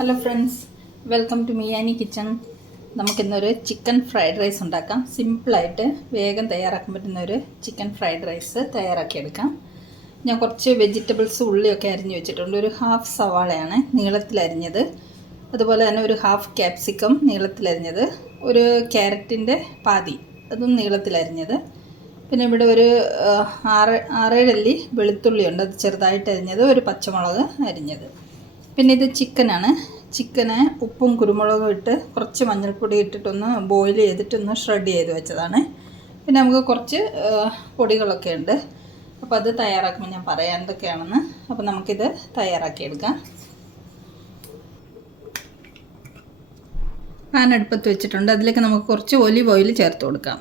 Hello friends, welcome to മിയാനി kitchen. നമുക്കിന്നൊരു chicken fried rice ഉണ്ടാക്കാം. സിമ്പിളായിട്ട് വേഗം തയ്യാറാക്കാൻ പറ്റുന്ന ഒരു ചിക്കൻ ഫ്രൈഡ് റൈസ് തയ്യാറാക്കിയെടുക്കാം. ഞാൻ കുറച്ച് വെജിറ്റബിൾസ് ഉള്ളിയൊക്കെ അരിഞ്ഞ് വെച്ചിട്ടുണ്ട്. ഒരു ഹാഫ് സവാളയാണ് നീളത്തിലരിഞ്ഞത്, അതുപോലെ തന്നെ ഒരു ഹാഫ് ക്യാപ്സിക്കം നീളത്തിലരിഞ്ഞത്, ഒരു ക്യാരറ്റിൻ്റെ പാതി അതും നീളത്തിലരിഞ്ഞത്, പിന്നെ ഇവിടെ ഒരു 6-7 അല്ലി വെളുത്തുള്ളിയുണ്ട്, അത് ചെറുതായിട്ട് അരിഞ്ഞത്, ഒരു പച്ചമുളക് അരിഞ്ഞത്. പിന്നെ ഇത് ചിക്കനാണ്. ചിക്കന് ഉപ്പും കുരുമുളകും ഇട്ട് കുറച്ച് മഞ്ഞൾപ്പൊടി ഇട്ടിട്ടൊന്ന് ബോയിൽ ചെയ്തിട്ടൊന്ന് ഷ്രെഡ് ചെയ്ത് വെച്ചതാണ്. പിന്നെ നമുക്ക് കുറച്ച് പൊടികളൊക്കെ ഉണ്ട്. അപ്പോൾ അത് തയ്യാറാക്കുമ്പോൾ ഞാൻ പറയാം എന്തൊക്കെയാണെന്ന്. അപ്പോൾ നമുക്കിത് തയ്യാറാക്കിയെടുക്കാം. പാൻ അടുപ്പത്ത് വെച്ചിട്ടുണ്ട്. അതിലേക്ക് നമുക്ക് കുറച്ച് ഒലിവ് ഓയിൽ ചേർത്ത് കൊടുക്കാം.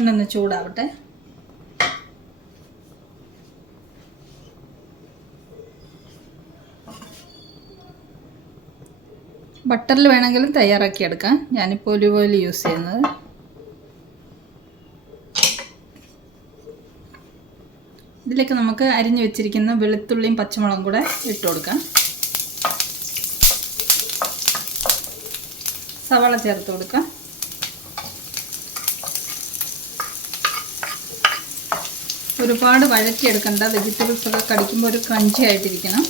എണ്ണ ചൂടാവട്ടെ. ബട്ടറിൽ വേണമെങ്കിലും തയ്യാറാക്കിയെടുക്കാം. ഞാനിപ്പോൾ ഒലിവ് ഓയിൽ യൂസ് ചെയ്യുന്നത്. ഇതിലേക്ക് നമുക്ക് അരിഞ്ഞു വെച്ചിരിക്കുന്ന വെളുത്തുള്ളിയും പച്ചമുളകും കൂടെ ഇട്ട് കൊടുക്കാം. സവാള ചേർത്ത് കൊടുക്കാം. ഒരുപാട് വഴറ്റിയെടുക്കണ്ട. വെജിറ്റബിൾസ് ഒക്കെ കടിക്കുമ്പോൾ ഒരു ക്രഞ്ചി ആയിട്ടിരിക്കണം.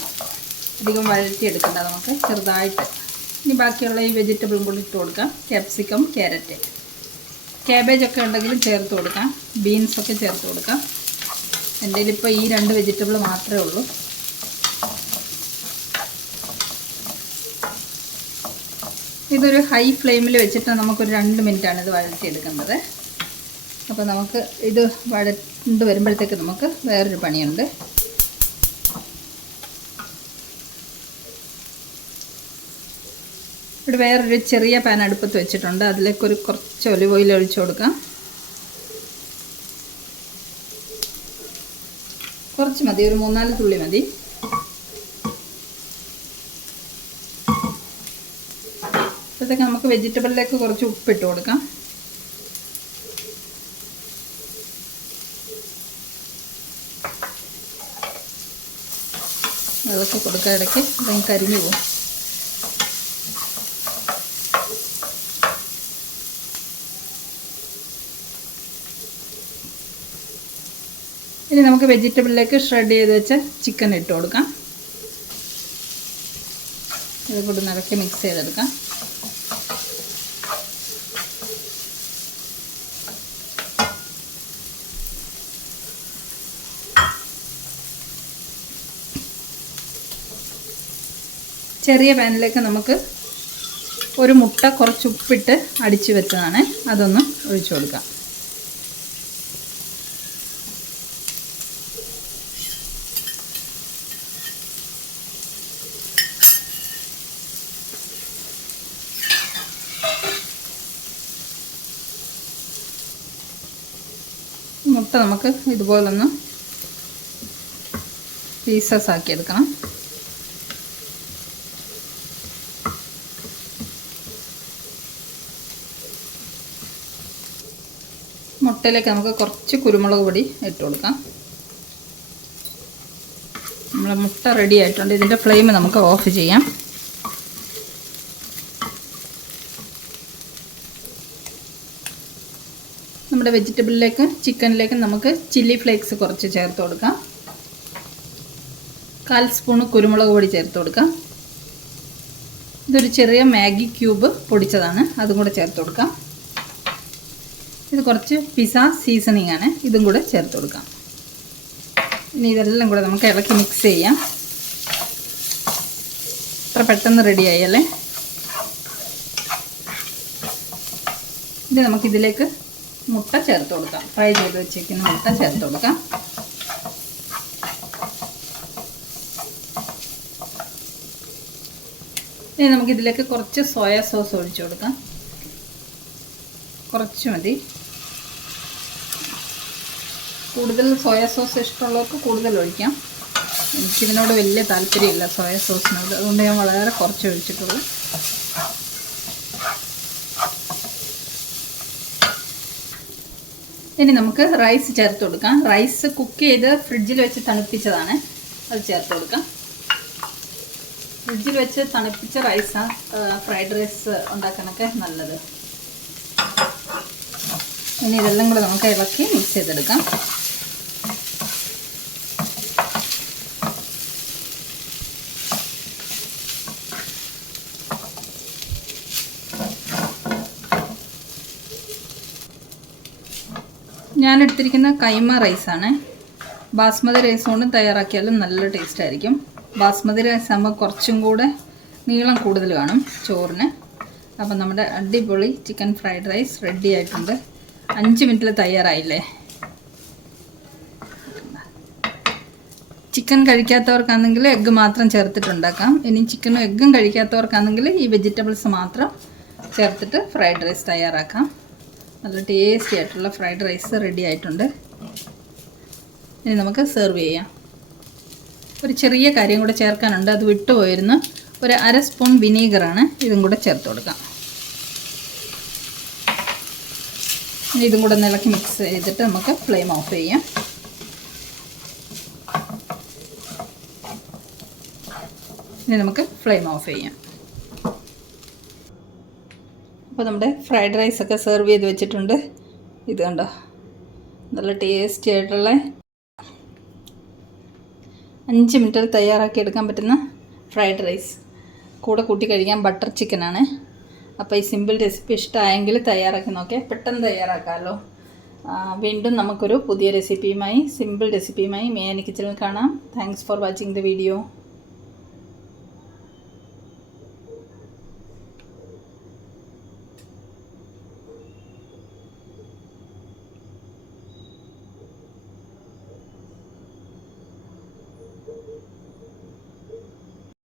അധികം വഴറ്റിയെടുക്കണ്ട. നമുക്ക് ചെറുതായിട്ട് ഇനി ബാക്കിയുള്ള ഈ വെജിറ്റബിളും കൂടി ഇട്ട് കൊടുക്കാം. ക്യാപ്സിക്കം, ക്യാരറ്റ്, ക്യാബേജൊക്കെ ഉണ്ടെങ്കിലും ചേർത്ത് കൊടുക്കാം. ബീൻസൊക്കെ ചേർത്ത് കൊടുക്കാം. എൻ്റെ കയ്യിലിപ്പോൾ ഈ 2 വെജിറ്റബിൾ മാത്രമേ ഉള്ളൂ. ഇതൊരു ഹൈ ഫ്ലെയിമിൽ വെച്ചിട്ട് നമുക്കൊരു 2 മിനിറ്റാണ് ഇത് വഴറ്റിയെടുക്കുന്നത്. അപ്പോൾ നമുക്ക് ഇത് വഴണ്ട് വരുമ്പോഴത്തേക്ക് നമുക്ക് വേറൊരു പണിയുണ്ട്. ഇവിടെ വേറൊരു ചെറിയ പാൻ അടുപ്പത്ത് വെച്ചിട്ടുണ്ട്. അതിലേക്ക് കുറച്ച് ഒലിവ് ഓയിൽ ഒഴിച്ചു കൊടുക്കാം. കുറച്ച് മതി, ഒരു 3-4 തുള്ളി മതി. അപ്പോഴത്തേക്ക് നമുക്ക് വെജിറ്റബിളിലേക്ക് കുറച്ച് ഉപ്പിട്ട് കൊടുക്കാം. ഇളക്കി കൊടുക്കാം. ഇടയ്ക്ക് അല്ലെങ്കിൽ കരിഞ്ഞു പോകും. ഇനി നമുക്ക് വെജിറ്റബിളിലേക്ക് ഷ്രെഡ് ചെയ്ത് വെച്ച ചിക്കൻ ഇട്ട് കൊടുക്കാം. ഇത് കൂടി നിറക്കി മിക്സ് ചെയ്തെടുക്കാം. ചെറിയ പാനിലേക്ക് നമുക്ക് ഒരു മുട്ട കുറച്ച് ഉപ്പിട്ട് അടിച്ച് വെച്ചതാണ്, അതൊന്ന് ഒഴിച്ചു കൊടുക്കാം. മുട്ട നമുക്ക് ഇതുപോലൊന്ന് പീസസ് ആക്കിയെടുക്കണം. മുട്ടയിലേക്ക് നമുക്ക് കുറച്ച് കുരുമുളക് പൊടി ഇട്ട് കൊടുക്കാം. നമ്മളെ മുട്ട റെഡി ആയിട്ടുണ്ട്. ഇതിൻ്റെ ഫ്ലെയിം നമുക്ക് ഓഫ് ചെയ്യാം. നമ്മുടെ വെജിറ്റബിളിലേക്കും ചിക്കനിലേക്കും നമുക്ക് ചില്ലി ഫ്ലേക്സ് കുറച്ച് ചേർത്ത് കൊടുക്കാം. 1/4 സ്പൂൺ കുരുമുളക് പൊടി ചേർത്ത് കൊടുക്കാം. ഇതൊരു ചെറിയ മാഗി ക്യൂബ് പൊടിച്ചതാണ്, അതും കൂടെ ചേർത്ത് കൊടുക്കാം. ഇത് കുറച്ച് പിസ്സ സീസണിങ് ആണ്, ഇതും കൂടെ ചേർത്ത് കൊടുക്കാം. ഇനി ഇതെല്ലാം കൂടെ നമുക്ക് ഇളക്കി മിക്സ് ചെയ്യാം. ഇത്ര പെട്ടെന്ന് റെഡിയായി അല്ലേ. ഇത് നമുക്കിതിലേക്ക് മുട്ട ചേർത്ത് കൊടുക്കാം. ഫ്രൈ ചെയ്ത് വെച്ചിരിക്കുന്ന മുട്ട ചേർത്ത് കൊടുക്കാം. ഇനി നമുക്കിതിലേക്ക് കുറച്ച് സോയ സോസ് ഒഴിച്ചു കൊടുക്കാം. കുറച്ച് മതി. കൂടുതൽ സോയ സോസ് ഇഷ്ടമുള്ളവർക്ക് കൂടുതൽ ഒഴിക്കാം. എനിക്കിതിനോട് വലിയ താല്പര്യമില്ല സോയ സോസിനോട്, അതുകൊണ്ട് ഞാൻ വളരെ കുറച്ച് ഒഴിച്ചിട്ടുള്ളൂ. ഇനി നമുക്ക് റൈസ് ചേർത്ത് കൊടുക്കാം. റൈസ് കുക്ക് ചെയ്ത് ഫ്രിഡ്ജിൽ വെച്ച് തണുപ്പിച്ചതാണ്, അത് ചേർത്ത് കൊടുക്കാം. ഫ്രിഡ്ജിൽ വെച്ച് തണുപ്പിച്ച റൈസാണ് ഫ്രൈഡ് റൈസ് ഉണ്ടാക്കാനൊക്കെ നല്ലത്. ഇനി ഇതെല്ലാം കൂടെ നമുക്ക് ഇളക്കി മിക്സ് ചെയ്തെടുക്കാം. ഞാൻ എടുത്തിരിക്കുന്ന കൈമ റൈസാണ്. ബാസ്മതി റൈസ് കൊണ്ട് തയ്യാറാക്കിയാലും നല്ല ടേസ്റ്റ് ആയിരിക്കും. ബാസ്മതി റൈസ് ആകുമ്പോൾ കുറച്ചും കൂടെ നീളം കൂടുതൽ കാണും ചോറിന്. അപ്പം നമ്മുടെ അടിപൊളി ചിക്കൻ ഫ്രൈഡ് റൈസ് റെഡി ആയിട്ടുണ്ട്. 5 മിനിറ്റിൽ തയ്യാറായില്ലേ. ചിക്കൻ കഴിക്കാത്തവർക്കാണെങ്കിൽ എഗ്ഗ് മാത്രം ചേർത്തിട്ടുണ്ടാക്കാം. ഇനി ചിക്കനും എഗ്ഗും കഴിക്കാത്തവർക്കാണെങ്കിൽ ഈ വെജിറ്റബിൾസ് മാത്രം ചേർത്തിട്ട് ഫ്രൈഡ് റൈസ് തയ്യാറാക്കാം. നല്ല ടേസ്റ്റി ആയിട്ടുള്ള ഫ്രൈഡ് റൈസ് റെഡി ആയിട്ടുണ്ട്. ഇനി നമുക്ക് സെർവ് ചെയ്യാം. ഒരു ചെറിയ കാര്യം കൂടെ ചേർക്കാനുണ്ട്, അത് വിട്ടുപോയിരുന്നു. ഒരു 1/2 സ്പൂൺ വിനീഗറാണ്, ഇതും കൂടെ ചേർത്ത് കൊടുക്കാം. ഇനി ഇതും കൂടെ ഇളക്കി മിക്സ് ചെയ്തിട്ട് നമുക്ക് ഫ്ലെയിം ഓഫ് ചെയ്യാം. ഇനി നമുക്ക് ഫ്ലെയിം ഓഫ് ചെയ്യാം. അപ്പോൾ നമ്മുടെ ഫ്രൈഡ് റൈസൊക്കെ സെർവ് ചെയ്ത് വെച്ചിട്ടുണ്ട്. ഇത് കണ്ടോ, നല്ല ടേസ്റ്റി ആയിട്ടുള്ള 5 മിനിറ്റിൽ തയ്യാറാക്കി എടുക്കാൻ പറ്റുന്ന ഫ്രൈഡ് റൈസ്. കൂടെ കൂട്ടി കഴിക്കാൻ ബട്ടർ ചിക്കനാണ്. അപ്പോൾ ഈ സിമ്പിൾ റെസിപ്പി ഇഷ്ടമായെങ്കിൽ തയ്യാറാക്കി നോക്കേ, പെട്ടെന്ന് തയ്യാറാക്കാമല്ലോ. വീണ്ടും നമുക്കൊരു പുതിയ റെസിപ്പിയുമായി, സിമ്പിൾ റെസിപ്പിയുമായി മേയാനി കിച്ചണിൽ കാണാം. Thanks for watching the video.